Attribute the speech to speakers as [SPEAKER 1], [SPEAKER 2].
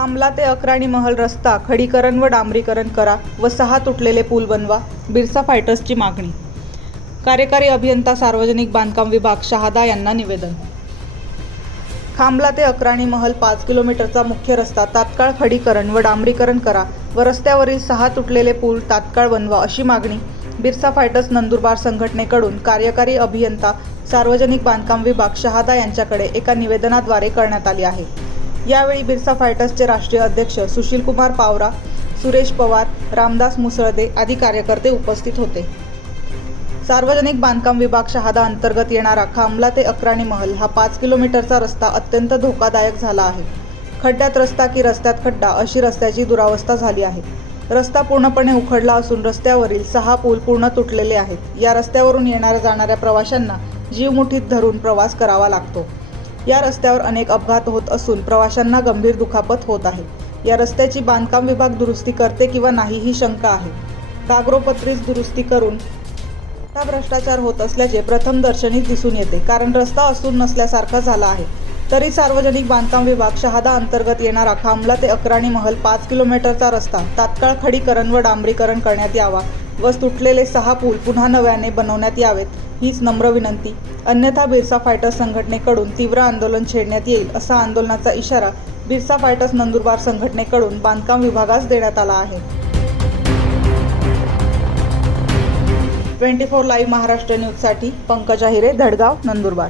[SPEAKER 1] खांबला ते अक्राणी महल रस्ता. खडीकरण व डांबरीकरण करा व सहा तुटलेले पूल बनवा बिरसा फायटर्सची मागणी. कार्यकारी अभियंता सार्वजनिक बांधकाम विभाग शहादा यांना निवेदन. खांबला ते अक्राणी महल पाच किलोमीटरचा मुख्य रस्ता. तात्काळ खडीकरण व डांबरीकरण करा व रस्त्यावरील सहा तुटलेले पूल तात्काळ बनवा अशी मागणी बिरसा फायटर्स नंदुरबार संघटनेकडून कार्यकारी अभियंता सार्वजनिक बांधकाम विभाग शहादा यांच्याकडे एका निवेदनाद्वारे करण्यात आली आहे. यावेळी बिरसा फायटर्सचे राष्ट्रीय अध्यक्ष सुशीलकुमार पावरा सुरेश पवार रामदास मुसळदे आदी कार्यकर्ते उपस्थित होते. सार्वजनिक बांधकाम विभाग शहादा अंतर्गत येणारा खांबला ते अक्राणी महल हा पाच किलोमीटरचा रस्ता अत्यंत धोकादायक झाला आहे. खड्ड्यात रस्ता की रस्त्यात खड्डा अशी रस्त्याची दुरावस्था झाली आहे. रस्ता पूर्णपणे उखडला असून रस्त्यावरील सहा पूल पूर्ण तुटलेले आहेत. या रस्त्यावरून येणाऱ्या जाणाऱ्या प्रवाशांना जीव मुठीत धरून प्रवास करावा लागतो. या रस्त्यावर अनेक अपघात होत असून प्रवाशांना गंभीर दुखापत होत आहे. या रस्त्याची बांधकाम विभाग दुरुस्ती करते किंवा नाही ही शंका आहे. कागरोपत्रीच दुरुस्ती करून भ्रष्टाचार होत असल्याचे प्रथमदर्शनीच दिसून येते. कारण रस्ता असून नसल्यासारखा झाला आहे. तरी सार्वजनिक बांधकाम विभाग शहादा अंतर्गत येणारा खांबला ते अकराणी महल पाच किलोमीटरचा रस्ता. तात्काळ खडीकरण व डांबरीकरण करण्यात यावा व तुटलेले सहा पूल पुन्हा नव्याने बनवण्यात यावेत हीच नम्र विनंती. अन्यथा बिरसा फायटर्स संघटनेकडून तीव्र आंदोलन छेडण्यात येईल असा आंदोलनाचा इशारा बिरसा फायटर्स नंदुरबार संघटनेकडून बांधकाम विभागास देण्यात आला आहे. ट्वेंटी फोर लाईव्ह महाराष्ट्र न्यूजसाठी पंकजा हिरे धडगाव नंदुरबार.